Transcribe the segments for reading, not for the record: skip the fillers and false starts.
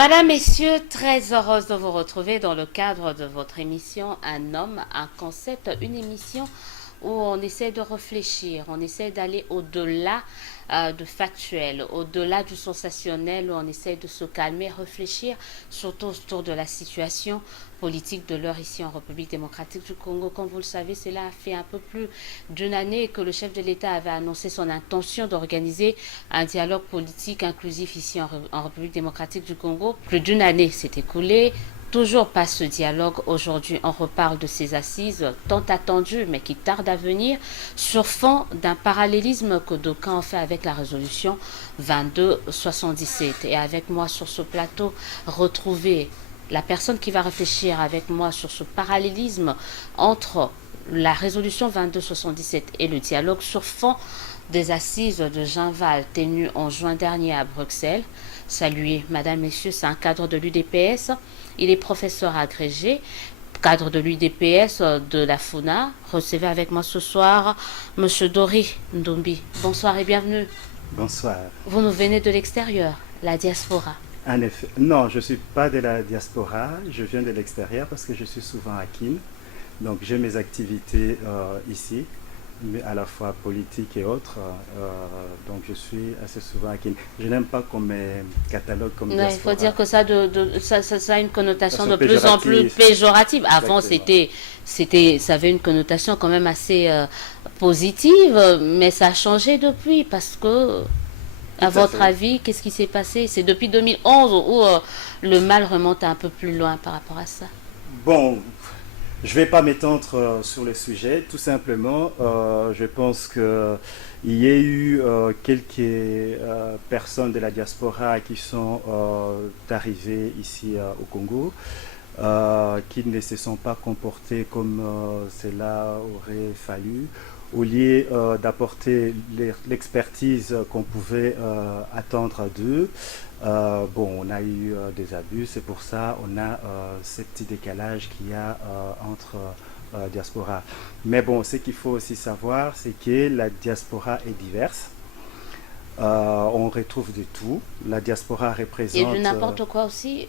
Madame, Messieurs, très heureuse de vous retrouver dans le cadre de votre émission Un homme, un concept, une émission où on essaie de réfléchir, on essaie d'aller au-delà de factuel, au-delà du sensationnel, où on essaie de se calmer, réfléchir, surtout autour de la situation politique de l'heure ici en République démocratique du Congo. Comme vous le savez, cela a fait un peu plus d'une année que le chef de l'État avait annoncé son intention d'organiser un dialogue politique inclusif ici en République démocratique du Congo. Plus d'une année s'est écoulée. Toujours pas ce dialogue. Aujourd'hui, on reparle de ces assises tant attendues, mais qui tardent à venir, sur fond d'un parallélisme que d'aucuns ont fait avec la résolution 2277. Et avec moi sur ce plateau, retrouver la personne qui va réfléchir avec moi sur ce parallélisme entre la résolution 2277 et le dialogue sur fond des assises de Jean Val tenues en juin dernier à Bruxelles. Saluez, Madame, Messieurs, c'est un cadre de l'UDPS. Il est professeur agrégé, cadre de l'UDPS de la FUNA. Recevez avec moi ce soir Monsieur Dori Ndombi. Bonsoir et bienvenue. Bonsoir. Vous nous venez de l'extérieur, la diaspora. En effet, non, je ne suis pas de la diaspora, je viens de l'extérieur parce que je suis souvent à Kin. Donc j'ai mes activités ici, mais à la fois politiques et autres. Donc je suis assez souvent à Kin. Je n'aime pas qu'on me catalogue comme Ouais, il faut dire diaspora. que ça a une connotation Façon de plus en plus péjorative. péjorative. Avant, Exactement. ça avait une connotation quand même assez positive, mais ça a changé depuis parce que, Tout à à votre fait. avis, qu'est-ce qui s'est passé? C'est depuis 2011 où le mal remonte un peu plus loin par rapport à ça. Bon, je ne vais pas m'étendre sur le sujet. Tout simplement, je pense qu'il y a eu quelques personnes de la diaspora qui sont arrivées ici au Congo, qui ne se sont pas comportés comme cela aurait fallu. Au lieu d'apporter l'expertise qu'on pouvait attendre d'eux, bon, on a eu des abus, c'est pour ça on a ce petit décalage qu'il y a entre diaspora. Mais bon, ce qu'il faut aussi savoir, c'est que la diaspora est diverse. On retrouve de tout. La diaspora Et de représente, n'importe quoi aussi,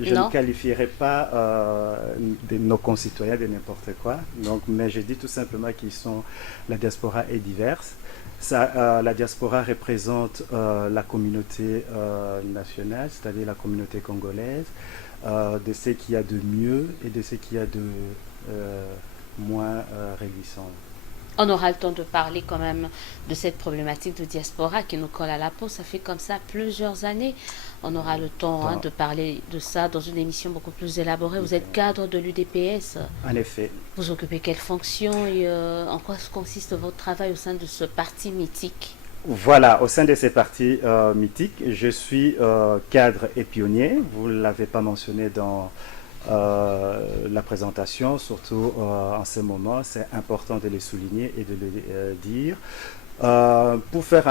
je ne non? qualifierais pas de nos concitoyens de n'importe quoi. Donc, mais je dis tout simplement qu'ils sont, la diaspora est diverse. Ça, la diaspora représente la communauté nationale, c'est-à-dire la communauté congolaise, de ce qu'il y a de mieux et de ce qu'il y a de moins réjouissant. On aura le temps de parler quand même de cette problématique de diaspora qui nous colle à la peau. Ça fait comme ça plusieurs années. On aura le temps Dans- de parler de ça dans une émission beaucoup plus élaborée. Vous êtes ok. cadre de l'UDPS. En effet, Vous occupez quelle fonction et en quoi consiste votre travail au sein de ce parti mythique? voilà, au sein de ces partis mythiques, je suis cadre et pionnier. Vous ne l'avez pas mentionné dans la présentation, surtout en ce moment. C'est important de les souligner et de le dire. Pour faire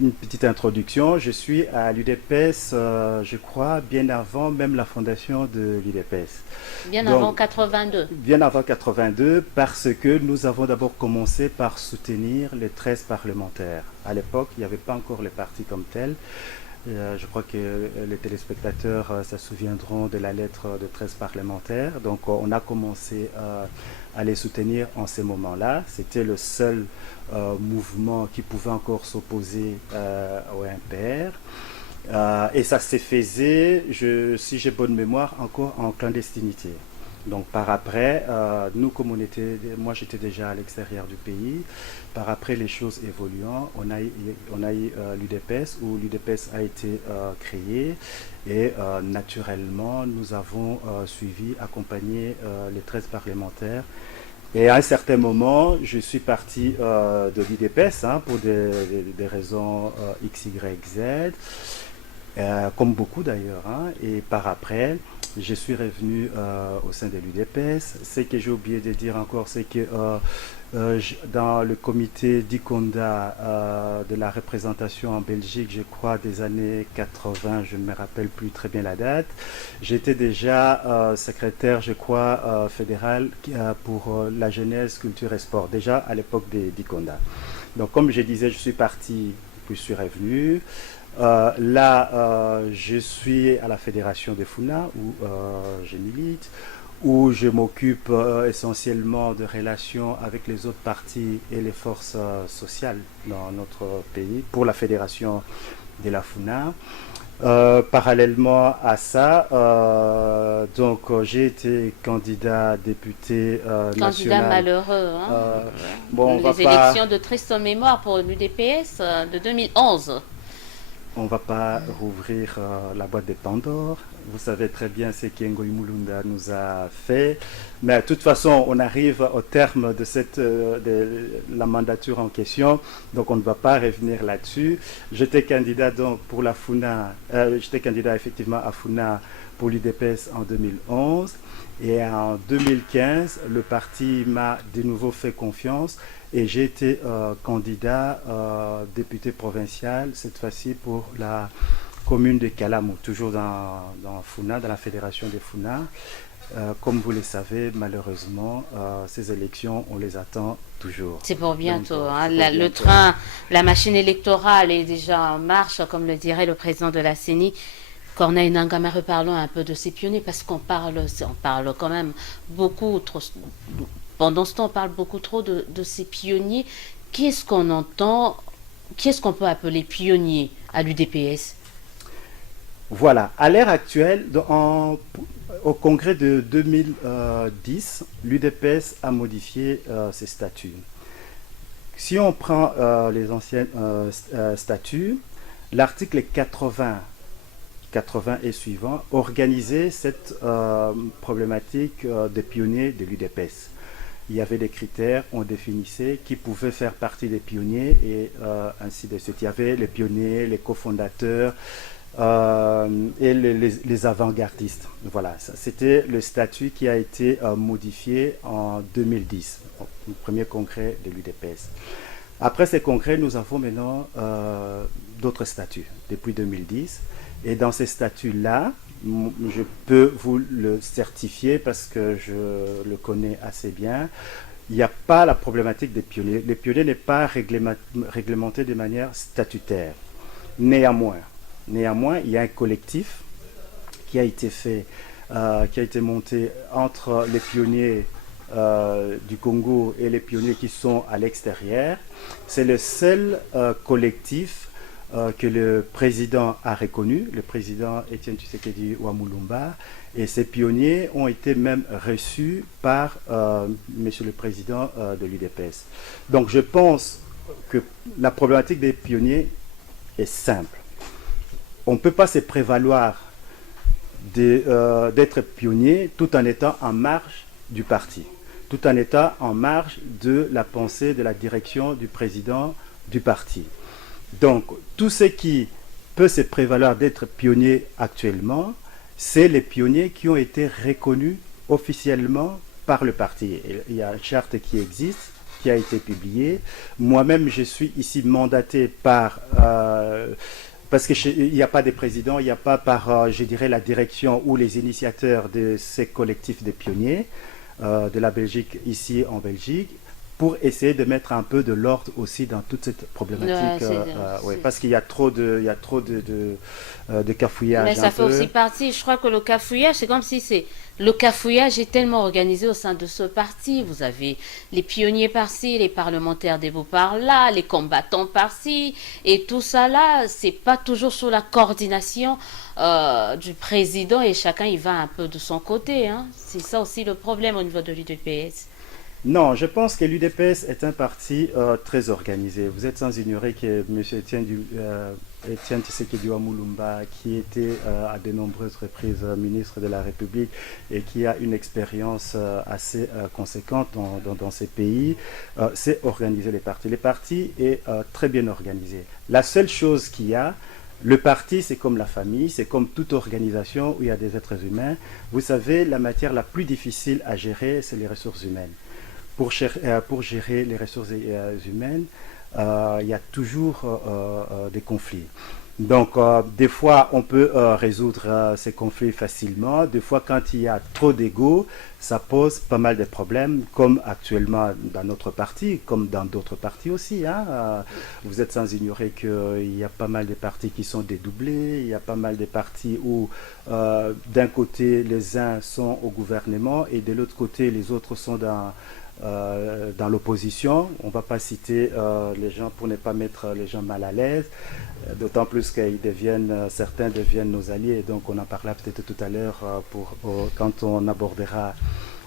une petite introduction, je suis à l'UDPS, je crois, bien avant même la fondation de l'UDPS. Bien avant Donc, 82. bien avant 82, parce que nous avons d'abord commencé par soutenir les 13 parlementaires. À l'époque, il n'y avait pas encore les partis comme tels. Je crois que les téléspectateurs se souviendront de la lettre de 13 parlementaires. Donc on a commencé à les soutenir en ces moments-là. C'était le seul mouvement qui pouvait encore s'opposer au MPR. Et ça s'est faisait, si j'ai bonne mémoire, encore en clandestinité. Donc par après, nous comme moi j'étais déjà à l'extérieur du pays, par après les choses évoluant, on a eu l'UDPS où l'UDPS a été créé et naturellement nous avons suivi, accompagné les 13 parlementaires. Et à un certain moment, je suis parti de l'UDPS pour des raisons X, Y, Z comme beaucoup d'ailleurs. Et par après, je suis revenu au sein de l'UDPS. Ce que j'ai oublié de dire encore, c'est que dans le comité d'Iconda de la représentation en Belgique, je crois des années 80, je ne me rappelle plus très bien la date, j'étais déjà secrétaire, je crois, fédéral pour la jeunesse, culture et sport, déjà à l'époque d'Iconda. Donc comme je disais, je suis parti, puis je suis revenu. Je suis à la Fédération des Funa où je milite, où je m'occupe essentiellement de relations avec les autres partis et les forces sociales dans notre pays pour la Fédération de la Funa. Parallèlement à ça, j'ai été candidat député Candidat national. malheureux, hein? Euh, bon, Les élections de triste mémoire pour l'UDPS de 2011. on va pas rouvrir la boîte de Pandore. Vous savez très bien ce qu'Engoy Mulunda nous a fait. Mais de toute façon, on arrive au terme de la mandature en question. Donc, on ne va pas revenir là-dessus. J'étais candidat donc pour la FUNA. J'étais candidat effectivement à FUNA pour l'UDPS en 2011. Et en 2015, le parti m'a de nouveau fait confiance et j'ai été candidat député provincial, cette fois-ci pour la commune de Kalamou, toujours dans Funa, dans la fédération des Funa. Comme vous le savez, malheureusement, ces élections, on les attend toujours. C'est pour bientôt, Donc, hein. c'est pour Le bientôt. train, la machine électorale est déjà en marche, comme le dirait le président de la CENI. Corneille Nangama, reparlons un peu de ces pionniers parce on parle quand même beaucoup trop. Pendant ce temps, on parle beaucoup trop de ces pionniers. Qu'est-ce qu'on entend? Qu'est-ce qu'on peut appeler pionnier à l'UDPS? Voilà, à l'heure actuelle, au congrès de 2010, l'UDPS a modifié ses statuts. Si on prend les anciens statuts, l'article 80 et suivant organisait cette problématique des pionniers de l'UDPS. Il y avait des critères, on définissait qui pouvaient faire partie des pionniers et ainsi de suite. Il y avait les pionniers, les cofondateurs et les avant-gardistes. Voilà, c'était le statut qui a été modifié en 2010, au premier congrès de l'UDPS. Après ces congrès, nous avons maintenant d'autres statuts depuis 2010. Et dans ces statuts-là, je peux vous le certifier parce que je le connais assez bien. Il n'y a pas la problématique des pionniers. Les pionniers n'est pas réglementé de manière statutaire. Néanmoins, il y a un collectif qui a été fait, qui a été monté entre les pionniers du Congo et les pionniers qui sont à l'extérieur. C'est le seul collectif que le président a reconnu, le président Étienne Tshisekedi Wamulumba, et ces pionniers ont été même reçus par monsieur le président de l'UDPS. Donc je pense que la problématique des pionniers est simple. On ne peut pas se prévaloir d'être pionnier tout en étant en marge du parti, tout en étant en marge de la pensée, de la direction du président du parti. Donc, tout ce qui peut se prévaloir d'être pionnier actuellement, c'est les pionniers qui ont été reconnus officiellement par le parti. Il y a une charte qui existe, qui a été publiée. Moi-même, je suis ici mandaté par... parce qu'il n'y a pas de président, il n'y a pas par, je dirais, la direction ou les initiateurs de ces collectifs de pionniers de la Belgique, ici en Belgique, pour essayer de mettre un peu de l'ordre aussi dans toute cette problématique. Ouais, parce qu'il y a trop de Mais cafouillage ça un fait peu. aussi partie, je crois que le cafouillage, c'est comme si c'est... Le cafouillage est tellement organisé au sein de ce parti. Vous avez les pionniers par-ci, les parlementaires debout par-là, les combattants par-ci. Et tout ça là, c'est pas toujours sous la coordination du président et chacun il va un peu de son côté, hein. C'est ça aussi le problème au niveau de l'UDPS. Non, je pense que l'UDPS est un parti très organisé. Vous êtes sans ignorer que M. Étienne Tshisekedi Wamulumba, qui était à de nombreuses reprises ministre de la République et qui a une expérience assez conséquente dans ces pays, sait organiser les partis. Les partis est très bien organisé. La seule chose qu'il y a, le parti, c'est comme la famille, c'est comme toute organisation où il y a des êtres humains. Vous savez, la matière la plus difficile à gérer, c'est les ressources humaines. Pour gérer les ressources humaines, il y a toujours des conflits. Donc, des fois, on peut résoudre ces conflits facilement. Des fois, quand il y a trop d'ego, ça pose pas mal de problèmes, comme actuellement dans notre parti, comme dans d'autres partis aussi. Hein. Vous êtes sans ignorer qu'il y a pas mal de partis qui sont dédoublés, il y a pas mal de partis où d'un côté les uns sont au gouvernement et de l'autre côté les autres sont dans l'opposition. On ne va pas citer les gens pour ne pas mettre les gens mal à l'aise, d'autant plus qu'ils deviennent, certains deviennent nos alliés. Donc on en parlera peut-être tout à l'heure quand on abordera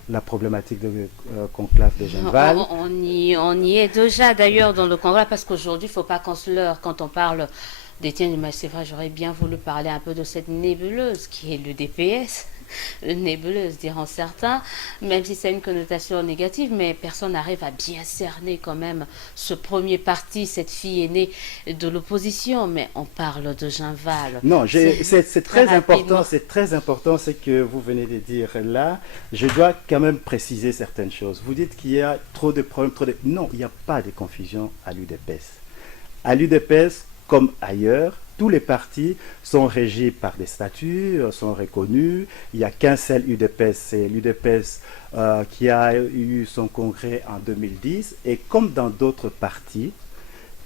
la problématique de conclave de Genval. On y est déjà d'ailleurs dans le conclave parce qu'aujourd'hui, il ne faut pas qu'on se leurre quand on parle d'Étienne. Mais c'est vrai, j'aurais bien voulu parler un peu de cette nébuleuse qui est le DPS. Nébuleuse, diront certains, même si c'est une connotation négative, mais personne n'arrive à bien cerner quand même ce premier parti, cette fille aînée de l'opposition, mais on parle de Genval. Non, c'est très important, c'est très important ce que vous venez de dire là. Je dois quand même préciser certaines choses. Vous dites qu'il y a trop de problèmes, Non, il n'y a pas de confusion à l'UDPS. À l'UDPS, comme ailleurs, tous les partis sont régis par des statuts, sont reconnus. Il n'y a qu'un seul UDPS, c'est l'UDPS qui a eu son congrès en 2010. Et comme dans d'autres partis,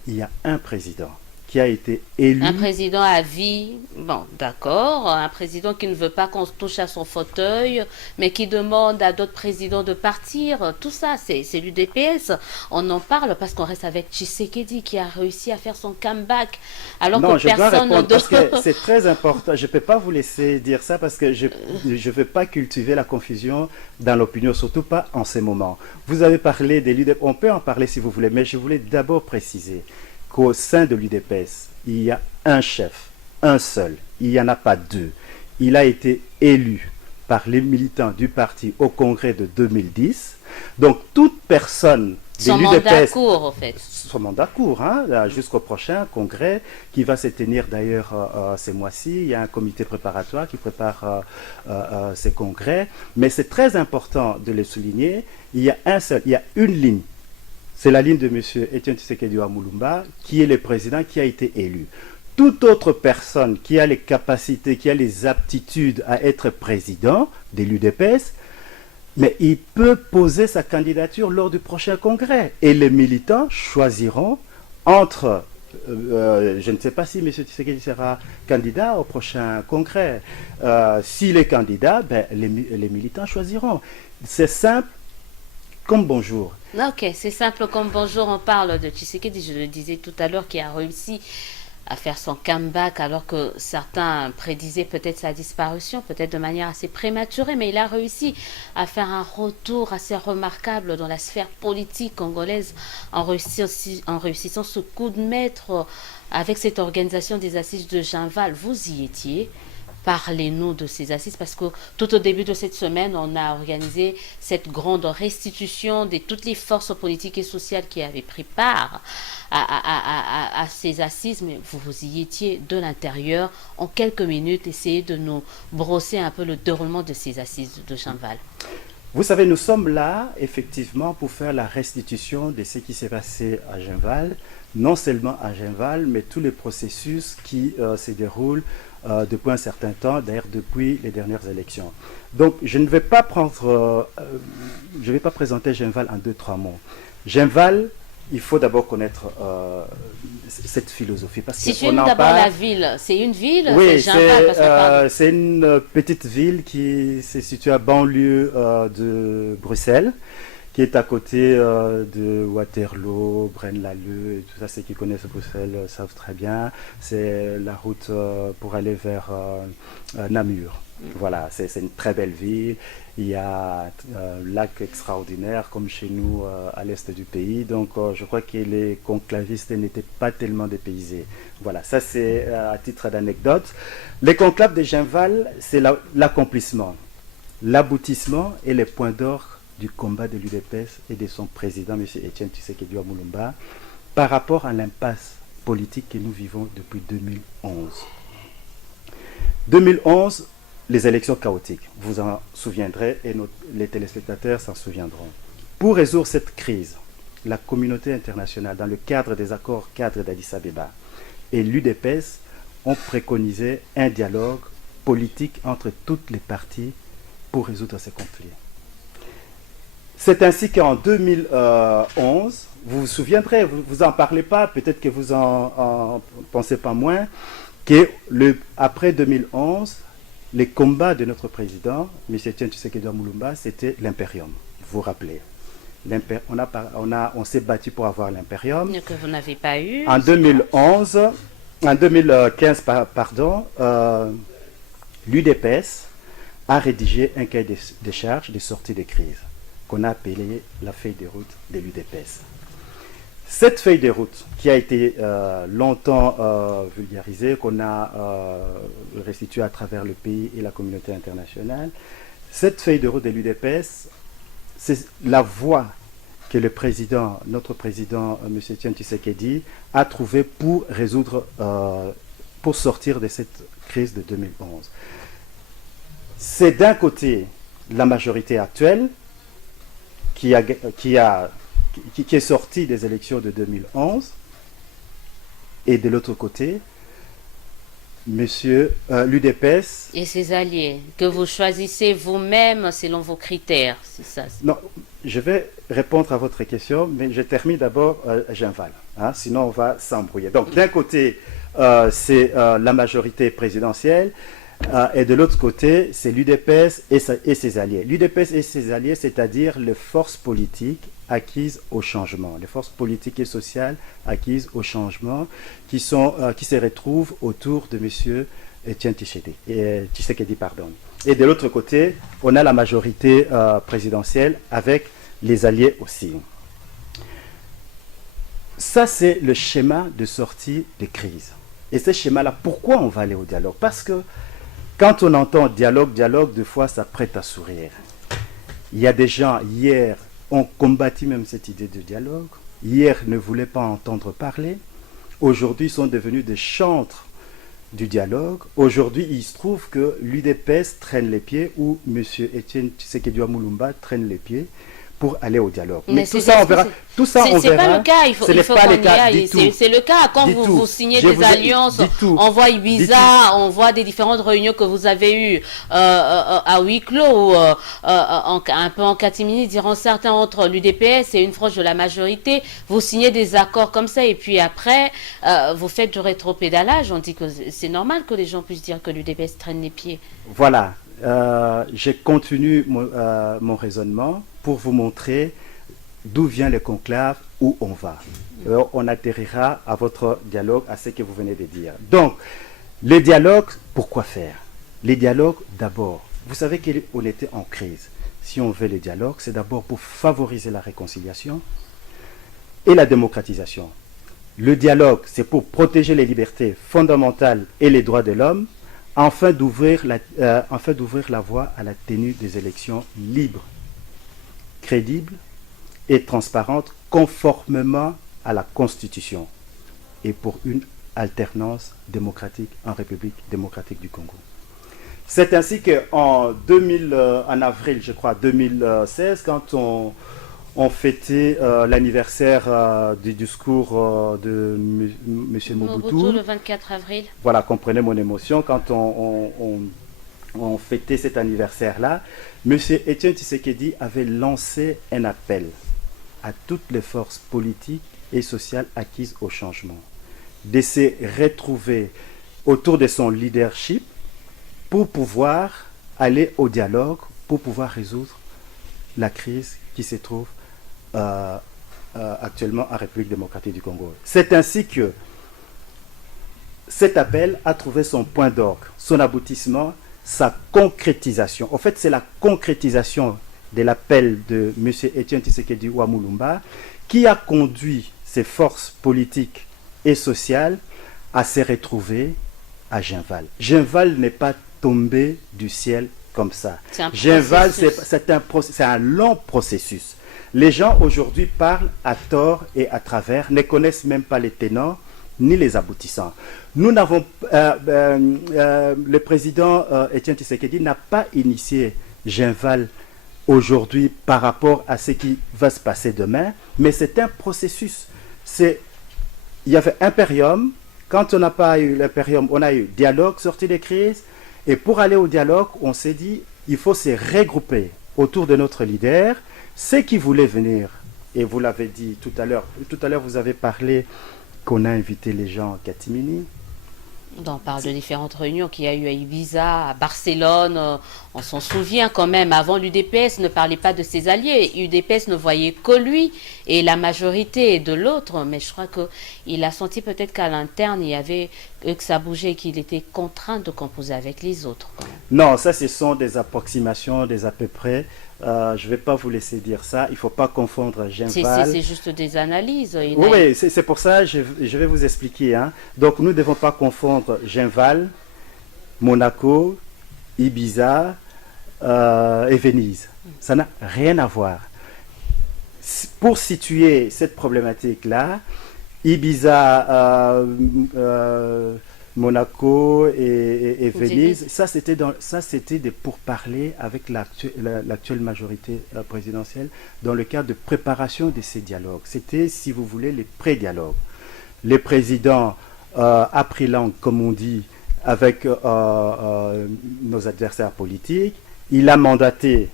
il y a un président qui a été élu. Un président à vie, bon, d'accord. Un président qui ne veut pas qu'on touche à son fauteuil, mais qui demande à d'autres présidents de partir. Tout ça, c'est l'UDPS. On en parle parce qu'on reste avec Tshisekedi qui a réussi à faire son comeback. Alors non, que personne ne parce que c'est très important. Je ne peux pas vous laisser dire ça parce que je ne veux pas cultiver la confusion dans l'opinion, surtout pas en ces moments. Vous avez parlé des l'UDPS. On peut en parler si vous voulez, mais je voulais d'abord préciser qu'au sein de l'UDPS, il y a un chef, un seul, il n'y en a pas deux. Il a été élu par les militants du parti au congrès de 2010. Donc toute personne de l'UDPS... Son mandat court, en fait. Son mandat court, hein, jusqu'au prochain congrès qui va se tenir d'ailleurs ces mois-ci. Il y a un comité préparatoire qui prépare ces congrès. Mais c'est très important de le souligner, il y a une ligne. C'est la ligne de M. Etienne Tshisekedi Moulumba, qui est le président qui a été élu. Toute autre personne qui a les capacités, qui a les aptitudes à être président de l'UDPS, mais il peut poser sa candidature lors du prochain congrès. Et les militants choisiront entre... je ne sais pas si M. Tshisekedi sera candidat au prochain congrès. S'il est candidat, ben, les militants choisiront. C'est simple comme bonjour. Ok, c'est simple comme bonjour. On parle de Tshisekedi, je le disais tout à l'heure, qui a réussi à faire son comeback alors que certains prédisaient peut-être sa disparition, peut-être de manière assez prématurée, mais il a réussi à faire un retour assez remarquable dans la sphère politique congolaise en réussissant ce coup de maître avec cette organisation des assises de Genval. Vous y étiez. Parlez-nous de ces assises parce que tout au début de cette semaine, on a organisé cette grande restitution de toutes les forces politiques et sociales qui avaient pris part à ces assises. Mais vous y étiez de l'intérieur. En quelques minutes, essayez de nous brosser un peu le déroulement de ces assises de Genval. Vous savez, nous sommes là, effectivement, pour faire la restitution de ce qui s'est passé à Genval, non seulement à Genval, mais tous les processus qui se déroulent depuis un certain temps, d'ailleurs depuis les dernières élections. Donc, je ne vais pas je vais pas présenter Genval en 2-3 mots. Genval, il faut d'abord connaître cette philosophie. Parce situez d'abord la ville. C'est une ville? Oui, c'est une petite ville qui se situe à banlieue de Bruxelles, qui est à côté de Waterloo, Braine-l'Alleud, et tout ça, ceux qui connaissent Bruxelles savent très bien. C'est la route pour aller vers Namur. Voilà, c'est une très belle ville. Il y a un lac extraordinaire comme chez nous à l'est du pays. Donc je crois que les conclavistes n'étaient pas tellement dépaysés. Voilà, ça c'est à titre d'anecdote. Les conclaves de Genval, c'est l'accomplissement, l'aboutissement et les points d'or du combat de l'UDPS et de son président, M. Etienne Tshisekedi Moulumba, par rapport à l'impasse politique que nous vivons depuis 2011. 2011, les élections chaotiques, vous en souviendrez et les téléspectateurs s'en souviendront. Pour résoudre cette crise, la communauté internationale, dans le cadre des accords cadres d'Addis Abeba et l'UDPS, ont préconisé un dialogue politique entre toutes les parties pour résoudre ces conflits. C'est ainsi qu'en 2011, vous vous souviendrez, vous en parlez pas, peut-être que vous en pensez pas moins, qu'après 2011, les combats de notre président, M. Etienne Tshisekedi Mulumba, c'était l'impérium. Vous vous rappelez? On s'est battu pour avoir l'impérium. Que vous n'avez pas eu. En 2015, l'UDPS a rédigé un cahier de charges de sortie de crise qu'on a appelé la feuille de route de l'UDPS. Cette feuille de route qui a été longtemps vulgarisée, qu'on a restituée à travers le pays et la communauté internationale, cette feuille de route de l'UDPS, c'est la voie que notre président, M. Etienne Tshisekedi, a trouvée pour pour sortir de cette crise de 2011. C'est d'un côté la majorité actuelle qui est sortie des élections de 2011, et de l'autre côté, l'UDPS... Et ses alliés, que vous choisissez vous-même selon vos critères, c'est ça? Non, je vais répondre à votre question, mais je termine d'abord Genval, sinon on va s'embrouiller. Donc d'un côté, c'est la majorité présidentielle, et de l'autre côté, c'est l'UDPS et ses alliés. L'UDPS et ses alliés, c'est-à-dire les forces politiques acquises au changement, les forces politiques et sociales acquises au changement, qui se retrouvent autour de M. Etienne Tshisekedi. Et de l'autre côté, on a la majorité présidentielle avec les alliés aussi. Ça, c'est le schéma de sortie de crise. Et ce schéma-là, pourquoi on va aller au dialogue? Parce que quand on entend dialogue, des fois, ça prête à sourire. Il y a des gens, hier, ont combattu même cette idée de dialogue. Hier, ne voulaient pas entendre parler. Aujourd'hui, ils sont devenus des chantres du dialogue. Aujourd'hui, il se trouve que l'UDPS traîne les pieds, ou M. Etienne Tshisekedi Mulumba traîne les pieds pour aller au dialogue. Mais tout ça, on verra. Tout ça, on verra. C'est pas le cas. Il faut qu'on y aille. C'est le cas. Quand vous signez des alliances, on voit Ibiza, on voit des différentes réunions que vous avez eues à huis clos, un peu en catimini, diront certains, entre l'UDPS et une frange de la majorité. Vous signez des accords comme ça, et puis après, vous faites du rétropédalage. On dit que c'est normal que les gens puissent dire que l'UDPS traîne les pieds. Voilà. Je continue mon raisonnement pour vous montrer d'où vient le conclave, où on va. On atterrira à votre dialogue, à ce que vous venez de dire. Donc, les dialogues, pourquoi faire? Les dialogues, d'abord, vous savez qu'on était en crise. Si on veut les dialogues, c'est d'abord pour favoriser la réconciliation et la démocratisation. Le dialogue, c'est pour protéger les libertés fondamentales et les droits de l'homme, afin d'ouvrir la voie à la tenue des élections libres, crédibles et transparentes, conformément à la Constitution, et pour une alternance démocratique en République démocratique du Congo. C'est ainsi qu'en avril, je crois, 2016, quand on fêtait l'anniversaire du discours de M. Mobutu. Le 24 avril. Voilà, comprenez mon émotion. Quand on fêtait cet anniversaire-là, M. Etienne Tshisekedi avait lancé un appel à toutes les forces politiques et sociales acquises au changement, de se retrouver autour de son leadership pour pouvoir aller au dialogue, pour pouvoir résoudre la crise qui se trouve actuellement en République démocratique du Congo. C'est ainsi que cet appel a trouvé son point d'orgue, son aboutissement, sa concrétisation. En fait, c'est la concrétisation de l'appel de M. Etienne Tshisekedi Mulumba qui a conduit ces forces politiques et sociales à se retrouver à Genval. Genval n'est pas tombé du ciel comme ça. Genval, c'est un long processus. Les gens aujourd'hui parlent à tort et à travers, ne connaissent même pas les tenants ni les aboutissants. Nous n'avons, le président Etienne Tshisekedi n'a pas initié Genval aujourd'hui par rapport à ce qui va se passer demain, mais c'est un processus. Il y avait Imperium. Quand on n'a pas eu l'Imperium, on a eu dialogue, sortie des crises, et pour aller au dialogue, on s'est dit il faut se regrouper autour de notre leader, Ceux qui voulaient venir, et vous l'avez dit tout à l'heure vous avez parlé qu'on a invité les gens à Catimini. On parle de différentes réunions qu'il y a eu à Ibiza, à Barcelone. On s'en souvient quand même. Avant, l'UDPS ne parlait pas de ses alliés. L'UDPS ne voyait que lui et la majorité de l'autre. Mais je crois qu'il a senti peut-être qu'à l'interne, il y avait que ça bougeait, qu'il était contraint de composer avec les autres. Non, ça, ce sont des approximations, des à peu près. Je ne vais pas vous laisser dire ça. Il ne faut pas confondre Genval. C'est juste des analyses. Oui, c'est pour ça que je vais vous expliquer. Hein. Donc, nous ne devons pas confondre Genval, Monaco, Ibiza et Venise. Ça n'a rien à voir. Pour situer cette problématique-là, Ibiza, Monaco et Venise, ça c'était des pourparlers avec l'actuelle majorité présidentielle dans le cadre de préparation de ces dialogues. C'était, si vous voulez, les pré-dialogues. Le président a pris langue, comme on dit, avec nos adversaires politiques. Il a mandaté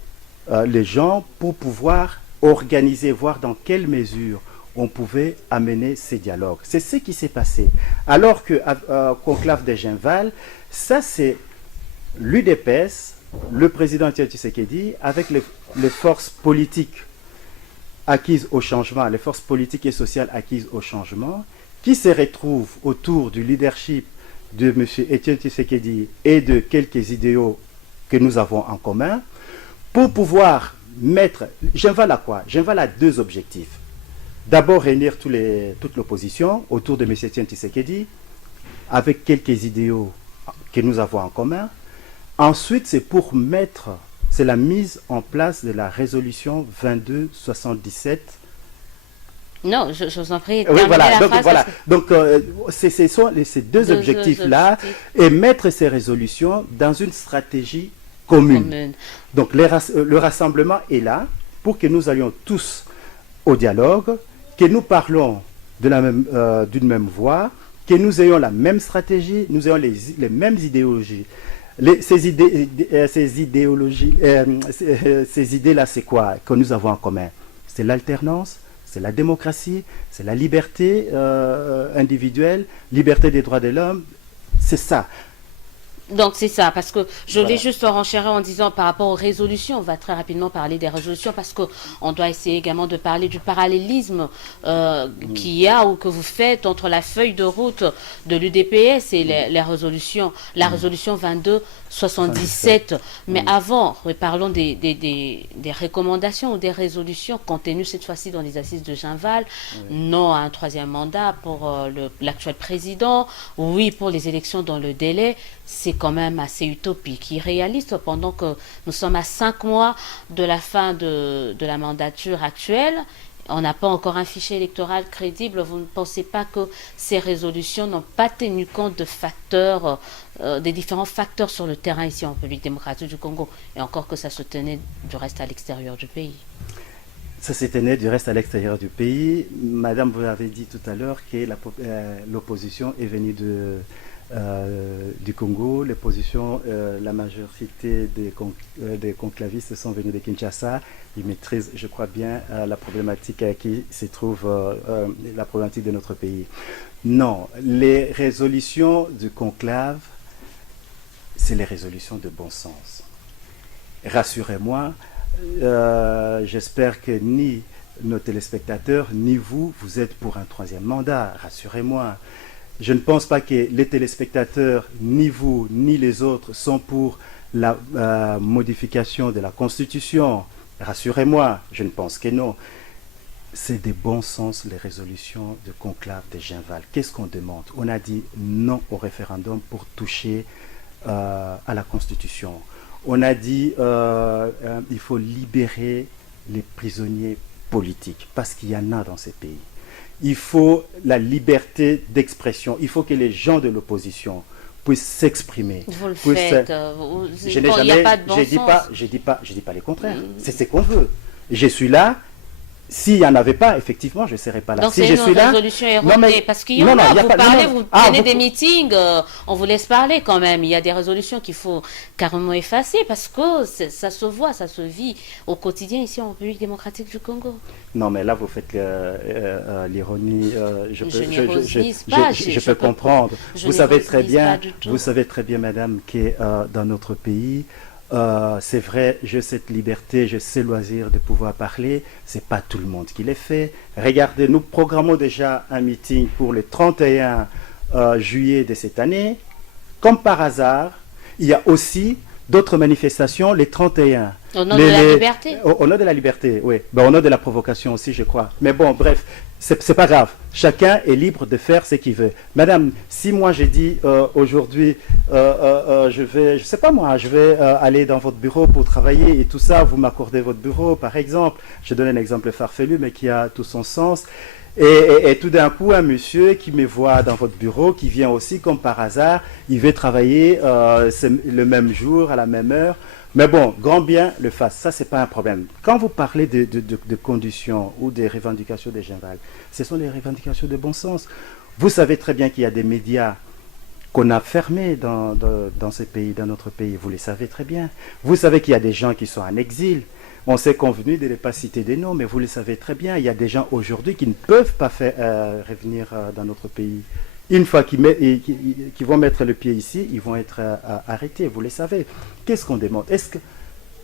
les gens pour pouvoir organiser, voir dans quelle mesure on pouvait amener ces dialogues. C'est ce qui s'est passé. Alors que conclave de Genval, ça c'est l'UDPS, le président Tshisekedi, avec les forces politiques acquises au changement, les forces politiques et sociales acquises au changement, qui se retrouvent autour du leadership de M. Etienne Tshisekedi et de quelques idéaux que nous avons en commun, pour pouvoir mettre... Genval à quoi? Genval a deux objectifs. D'abord, réunir toute l'opposition autour de M. Etienne Tshisekedi, avec quelques idéaux que nous avons en commun. Ensuite, c'est la mise en place de la résolution 2277. Non, je vous en prie. Oui, voilà. Donc, ce sont ces deux objectifs-là, et mettre ces résolutions dans une stratégie commune. Donc, le rassemblement est là pour que nous allions tous au dialogue, que nous parlons d'une même voix, que nous ayons la même stratégie, nous ayons les mêmes idéologies. Ces idées-là, c'est quoi que nous avons en commun? C'est l'alternance, c'est la démocratie, c'est la liberté individuelle, liberté des droits de l'homme, c'est ça. Donc c'est ça, parce que je voulais juste renchérir en disant par rapport aux résolutions, on va très rapidement parler des résolutions parce qu'on doit essayer également de parler du parallélisme qu'il y a ou que vous faites entre la feuille de route de l'UDPS et les résolutions, la résolution 2277. Mais avant, parlons des recommandations ou des résolutions contenues cette fois-ci dans les assises de Genval. Non à un troisième mandat pour l'actuel président, oui pour les élections dans le délai. C'est quand même assez utopique, irréaliste, pendant que nous sommes à 5 mois de la fin de la mandature actuelle. On n'a pas encore un fichier électoral crédible. Vous ne pensez pas que ces résolutions n'ont pas tenu compte de facteurs, des différents facteurs sur le terrain ici en République démocratique du Congo, et encore que ça se tenait du reste à l'extérieur du pays? Ça se tenait du reste à l'extérieur du pays. Madame, vous avez dit tout à l'heure que l'opposition est venue du Congo, l'opposition, la majorité des conclavistes sont venus de Kinshasa. Ils maîtrisent, je crois bien, la problématique qui se trouve, la problématique de notre pays. Non, les résolutions du conclave, c'est les résolutions de bon sens. Rassurez-moi, j'espère que ni nos téléspectateurs, ni vous êtes pour un troisième mandat. Rassurez-moi. Je ne pense pas que les téléspectateurs, ni vous, ni les autres, sont pour la modification de la Constitution. Rassurez-moi, je ne pense que non. C'est de bon sens les résolutions de conclave de Genval. Qu'est-ce qu'on demande? On a dit non au référendum pour toucher à la Constitution. On a dit il faut libérer les prisonniers politiques, parce qu'il y en a dans ces pays. Il faut la liberté d'expression. Il faut que les gens de l'opposition puissent s'exprimer. Vous le faites. Je n'ai jamais, je dis pas les contraires. C'est ce qu'on veut. Je suis là S'il n'y en avait pas, effectivement, je ne serais pas là. Donc Si c'est je une suis là, résolution non, erronée, mais parce qu'il y en a, il y a vous pas, parlez, non, vous ah, tenez des meetings, on vous laisse parler quand même. Il y a des résolutions qu'il faut carrément effacer parce que ça se voit, ça se vit au quotidien ici en République démocratique du Congo. non, mais là, vous faites l'ironie. Je n'ironise pas, je peux comprendre. je Vous savez très n'ironise pas bien, du tout. vous savez très bien, madame, que dans notre pays, c'est vrai, j'ai cette liberté, j'ai ce loisir de pouvoir parler. C'est pas tout le monde qui le fait. Regardez, nous programmons déjà un meeting pour le 31 juillet de cette année. Comme par hasard, il y a aussi d'autres manifestations les 31. Au nom de la liberté. Au nom de la liberté, oui. Ben, au nom de la provocation aussi, je crois. Mais bon, bref, c'est pas grave. Chacun est libre de faire ce qu'il veut. Madame, si moi j'ai dit aujourd'hui, je sais pas moi, je vais aller dans votre bureau pour travailler et tout ça, vous m'accordez votre bureau, par exemple. Je donne un exemple farfelu, mais qui a tout son sens. Et tout d'un coup, un monsieur qui me voit dans votre bureau, qui vient aussi comme par hasard, il veut travailler le même jour, à la même heure. Mais bon, grand bien le fasse, ça c'est pas un problème. Quand vous parlez de conditions ou des revendications des Genval, ce sont des revendications de bon sens. Vous savez très bien qu'il y a des médias qu'on a fermés dans ces pays, dans notre pays, vous le savez très bien. Vous savez qu'il y a des gens qui sont en exil. On s'est convenu de ne pas citer des noms, mais vous le savez très bien, il y a des gens aujourd'hui qui ne peuvent pas revenir dans notre pays. Une fois qu'ils vont mettre le pied ici, ils vont être arrêtés, vous le savez. Qu'est-ce qu'on demande? Est-ce que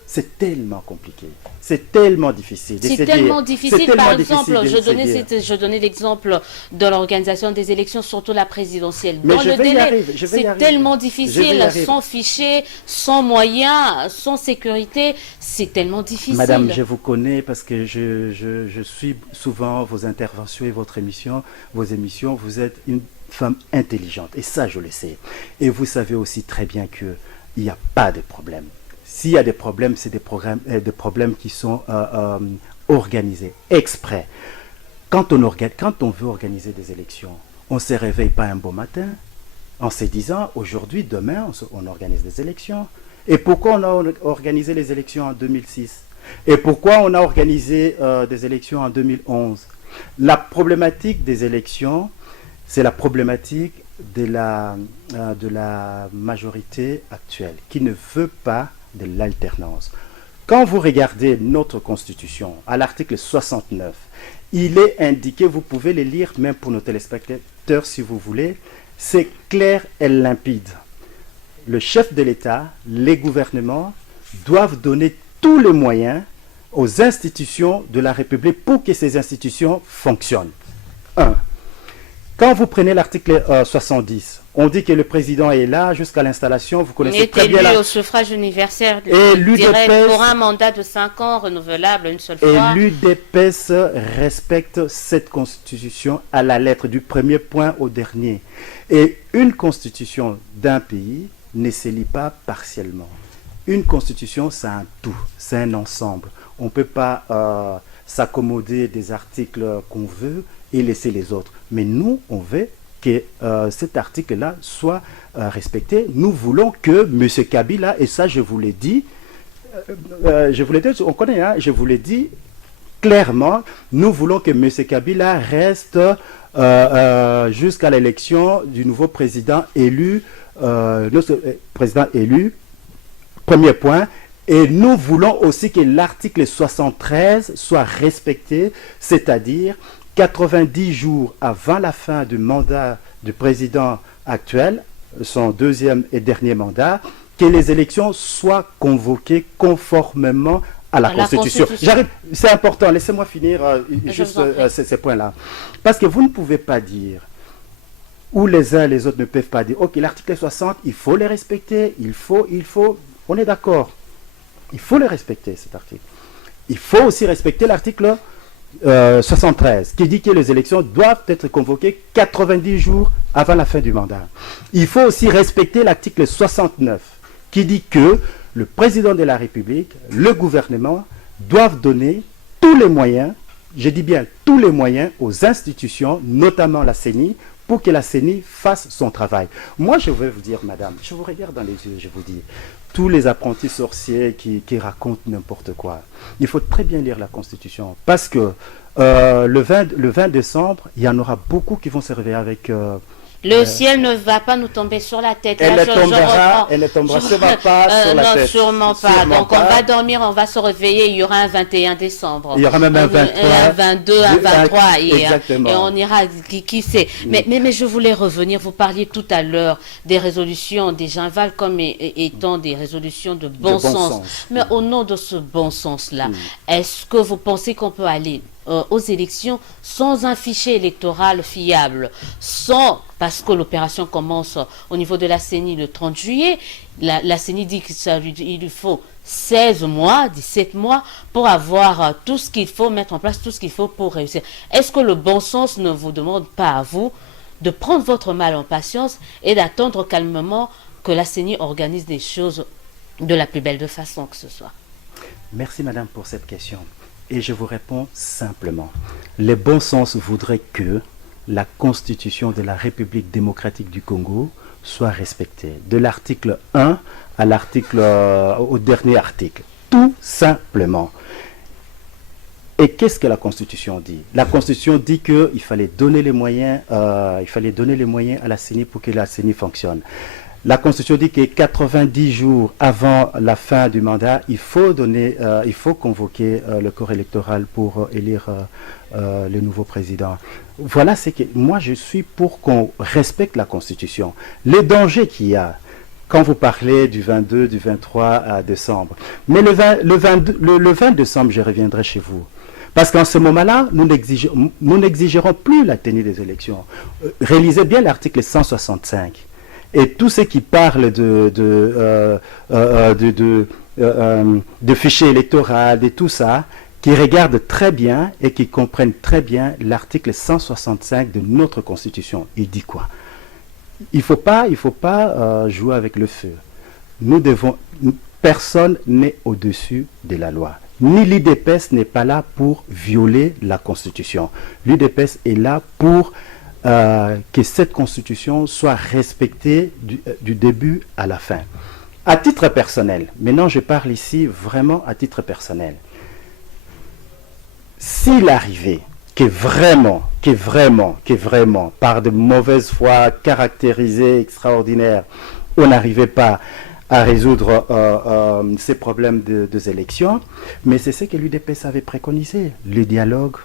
c'est tellement compliqué, c'est tellement difficile. C'est tellement difficile. Par exemple, je donnais l'exemple de l'organisation des élections, surtout la présidentielle. Dans le délai, c'est tellement difficile, sans fichier, sans moyens, sans sécurité, c'est tellement difficile. Madame, je vous connais parce que je suis souvent vos interventions et vos émissions. Vous êtes une femme intelligente, et ça, je le sais. Et vous savez aussi très bien qu'il n'y a pas de problème. S'il y a des problèmes, c'est des problèmes qui sont organisés, exprès. Quand on veut organiser des élections, on ne se réveille pas un beau matin en se disant, aujourd'hui, demain, on organise des élections. Et pourquoi on a organisé les élections en 2006? Et pourquoi on a organisé des élections en 2011? La problématique des élections, c'est la problématique de la majorité actuelle, qui ne veut pas de l'alternance. Quand vous regardez notre Constitution, à l'article 69, il est indiqué, vous pouvez le lire même pour nos téléspectateurs si vous voulez, c'est clair et limpide. Le chef de l'État, les gouvernements doivent donner tous les moyens aux institutions de la République pour que ces institutions fonctionnent. 1. Quand vous prenez l'article 70, on dit que le président est là jusqu'à l'installation. Vous connaissez très bien élu au suffrage universel direct pour un mandat de 5 ans renouvelable une seule fois. Et l'UDPS respecte cette constitution à la lettre, du premier point au dernier. Et une constitution d'un pays ne se lit pas partiellement. Une constitution, c'est un tout, c'est un ensemble. On ne peut pas s'accommoder des articles qu'on veut et laisser les autres. Mais nous, on veut que cet article-là soit respecté. Nous voulons que M. Kabila, et ça je vous l'ai dit, on connaît, hein, je vous l'ai dit clairement, nous voulons que M. Kabila reste jusqu'à l'élection du nouveau président élu, premier point. Et nous voulons aussi que l'article 73 soit respecté, c'est-à-dire 90 jours avant la fin du mandat du président actuel, son deuxième et dernier mandat, que les élections soient convoquées conformément à la Constitution. J'arrive, c'est important, laissez-moi finir juste ces points-là. Parce que vous ne pouvez pas dire, ou les uns et les autres ne peuvent pas dire, ok, l'article 60, il faut les respecter, il faut, on est d'accord, il faut les respecter, cet article. Il faut aussi respecter l'article 73, qui dit que les élections doivent être convoquées 90 jours avant la fin du mandat. Il faut aussi respecter l'article 69, qui dit que le président de la République, le gouvernement, doivent donner tous les moyens, je dis bien tous les moyens aux institutions, notamment la CENI, pour que la CENI fasse son travail. Moi, je vais vous dire, madame, je vous regarde dans les yeux, je vous dis, tous les apprentis sorciers qui racontent n'importe quoi. Il faut très bien lire la Constitution parce que le 20 décembre, il y en aura beaucoup qui vont se réveiller avec... Le ciel ne va pas nous tomber sur la tête. Elle Là, ne tombera sûrement pas sur la non, tête. sûrement pas. Sûrement Donc pas. on va dormir, on va se réveiller. Il y aura un 21 décembre. Il y aura même un 23. Un 22, un 23. Exactement. Et on ira, qui sait. Mais je voulais revenir. Vous parliez tout à l'heure des résolutions, des Ginval comme étant des résolutions de bon sens. Mais au nom de ce bon sens-là, est-ce que vous pensez qu'on peut aller aux élections sans un fichier électoral fiable, parce que l'opération commence au niveau de la CENI le 30 juillet, la CENI dit qu'il lui faut 16 mois, 17 mois pour avoir tout ce qu'il faut, mettre en place tout ce qu'il faut pour réussir. Est-ce que le bon sens ne vous demande pas à vous de prendre votre mal en patience et d'attendre calmement que la CENI organise des choses de la plus belle de façon que ce soit? Merci madame pour cette question. Et je vous réponds simplement. Le bon sens voudrait que la Constitution de la République démocratique du Congo soit respectée. De l'article 1 à au dernier article. Tout simplement. Et qu'est-ce que la Constitution dit? La Constitution dit qu'il fallait donner les moyens, à la CENI pour que la CENI fonctionne. La Constitution dit que 90 jours avant la fin du mandat, il faut convoquer le corps électoral pour élire le nouveau président. Voilà, c'est que moi je suis pour qu'on respecte la Constitution. Les dangers qu'il y a, quand vous parlez du 22, du 23 décembre, mais le 20 décembre, je reviendrai chez vous. Parce qu'en ce moment-là, nous n'exigerons plus la tenue des élections. Réalisez bien l'article 165. Et tous ceux qui parlent de fichiers électoraux, de tout ça, qui regardent très bien et qui comprennent très bien l'article 165 de notre Constitution. Il dit quoi? Il faut pas jouer avec le feu. Personne n'est au-dessus de la loi. Ni l'UDPS n'est pas là pour violer la Constitution. L'UDPS est là pour que cette constitution soit respectée du début à la fin. À titre personnel, maintenant je parle ici vraiment à titre personnel. S'il arrivait que vraiment, par de mauvaise foi caractérisée, extraordinaire, on n'arrivait pas à résoudre ces problèmes des élections, mais c'est ce que l'UDPS avait préconisé, le dialogue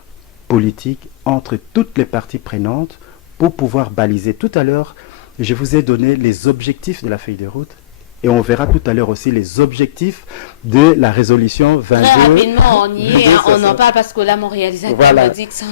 politique entre toutes les parties prenantes pour pouvoir baliser. Tout à l'heure, je vous ai donné les objectifs de la feuille de route et on verra tout à l'heure aussi les objectifs de la résolution 22. Très rapidement, on y est, on en parle parce que là, mon réalisateur me dit que ça,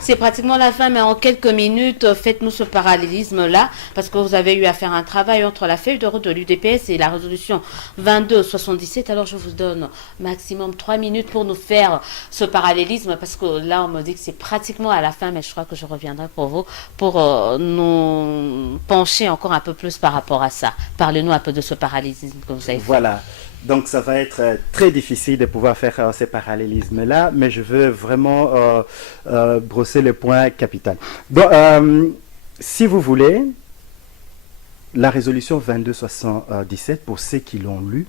c'est pratiquement la fin, mais en quelques minutes, faites-nous ce parallélisme-là, parce que vous avez eu à faire un travail entre la feuille de route de l'UDPS et la résolution 2277. Alors, je vous donne maximum 3 minutes pour nous faire ce parallélisme, parce que là, on me dit que c'est pratiquement à la fin, mais je crois que je reviendrai pour vous, pour nous pencher encore un peu plus par rapport à ça. Parlez-nous un peu de ce parallélisme que vous avez fait. Voilà. Donc ça va être très difficile de pouvoir faire ces parallélismes-là, mais je veux vraiment brosser les points capitaux. Donc, si vous voulez, la résolution 2277, pour ceux qui l'ont lu,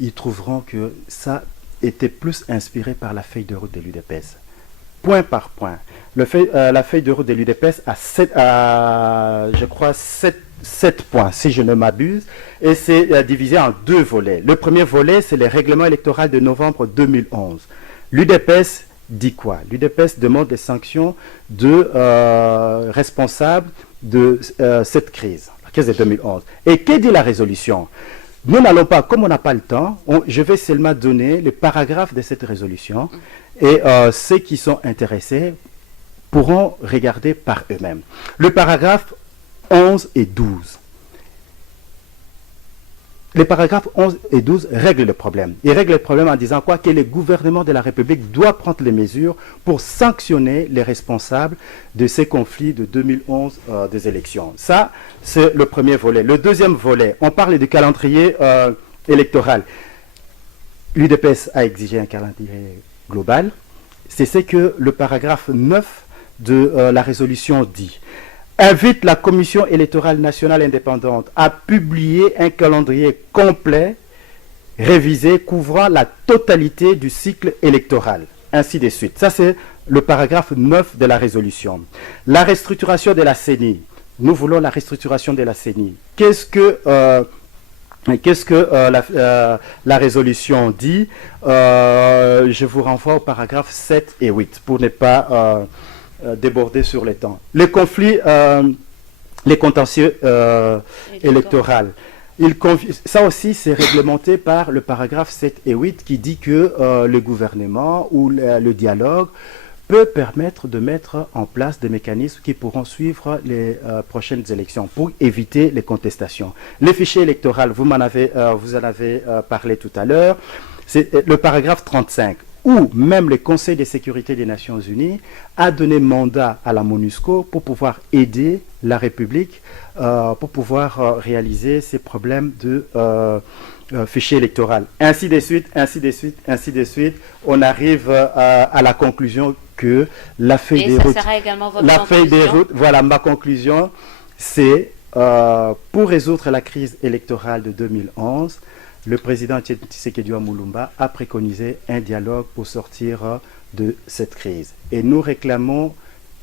ils trouveront que ça était plus inspiré par la feuille de route de l'UDPS. Point par point. La feuille de route de l'UDPS a, je crois, 7 points, si je ne m'abuse, et c'est divisé en 2 volets. Le premier volet, c'est le règlement électoral de novembre 2011. L'UDPS dit quoi? L'UDPS demande des sanctions de responsables de cette crise, la crise de 2011. Et que dit la résolution? Nous n'allons pas, comme on n'a pas le temps, je vais seulement donner les paragraphes de cette résolution et ceux qui sont intéressés pourront regarder par eux-mêmes. Le paragraphe 11 et 12. Les paragraphes 11 et 12 règlent le problème. Ils règlent le problème en disant quoi? Que le gouvernement de la République doit prendre les mesures pour sanctionner les responsables de ces conflits de 2011 des élections. Ça, c'est le premier volet. Le deuxième volet, on parle du calendrier électoral. L'UDPS a exigé un calendrier global. C'est ce que le paragraphe 9 de la résolution dit. invite la Commission électorale nationale indépendante à publier un calendrier complet, révisé, couvrant la totalité du cycle électoral, ainsi de suite. Ça, c'est le paragraphe 9 de la résolution. La restructuration de la CENI. Nous voulons la restructuration de la CENI. Qu'est-ce que la résolution dit? Je vous renvoie au paragraphe 7 et 8 pour ne pas déborder sur le temps. Les conflits, les contentieux électoraux. Ça aussi, c'est réglementé par le paragraphe 7 et 8 qui dit que le gouvernement ou le dialogue peut permettre de mettre en place des mécanismes qui pourront suivre les prochaines élections pour éviter les contestations. Les fichiers électoraux, vous en avez parlé tout à l'heure, c'est le paragraphe 35, où même le Conseil de sécurité des Nations Unies a donné mandat à la MONUSCO pour pouvoir aider la République, pour pouvoir réaliser ces problèmes de fichier électoral. Ainsi de suite, ainsi de suite, ainsi de suite. On arrive à la conclusion que la feuille des routes... sera également votre conclusion. Voilà, ma conclusion, c'est pour résoudre la crise électorale de 2011, le président Tshisekedi Moulumba a préconisé un dialogue pour sortir de cette crise. Et nous réclamons,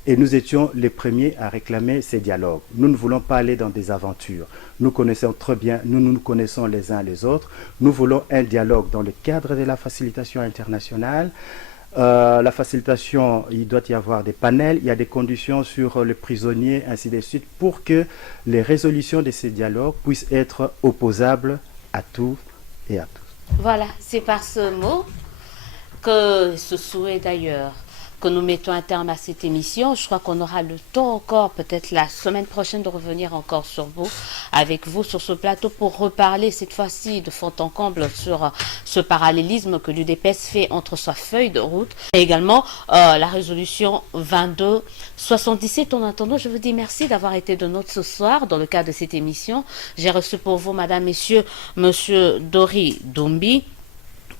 et nous étions les premiers à réclamer ces dialogues. Nous ne voulons pas aller dans des aventures. Nous connaissons très bien, nous nous connaissons les uns les autres. Nous voulons un dialogue dans le cadre de la facilitation internationale. La facilitation, il doit y avoir des panels, il y a des conditions sur les prisonniers, ainsi de suite, pour que les résolutions de ces dialogues puissent être opposables à tous et à tous. Voilà, c'est par ce mot que ce souhait d'ailleurs que nous mettons un terme à cette émission. Je crois qu'on aura le temps encore, peut-être la semaine prochaine, de revenir encore avec vous sur ce plateau pour reparler cette fois-ci de fond en comble sur ce parallélisme que l'UDPS fait entre sa feuille de route et également la résolution 2277. En attendant, je vous dis merci d'avoir été de nôtre ce soir dans le cadre de cette émission. J'ai reçu pour vous, madame, messieurs, monsieur Dori Doumbie,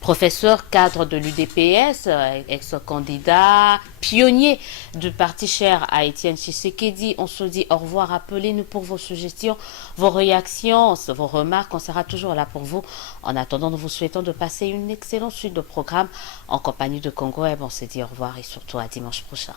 professeur cadre de l'UDPS, ex-candidat, pionnier du parti cher à Étienne Tshisekedi. On se dit au revoir. Appelez-nous pour vos suggestions, vos réactions, vos remarques. On sera toujours là pour vous. En attendant, nous vous souhaitons de passer une excellente suite de programmes en compagnie de Congo Web. On se dit au revoir et surtout à dimanche prochain.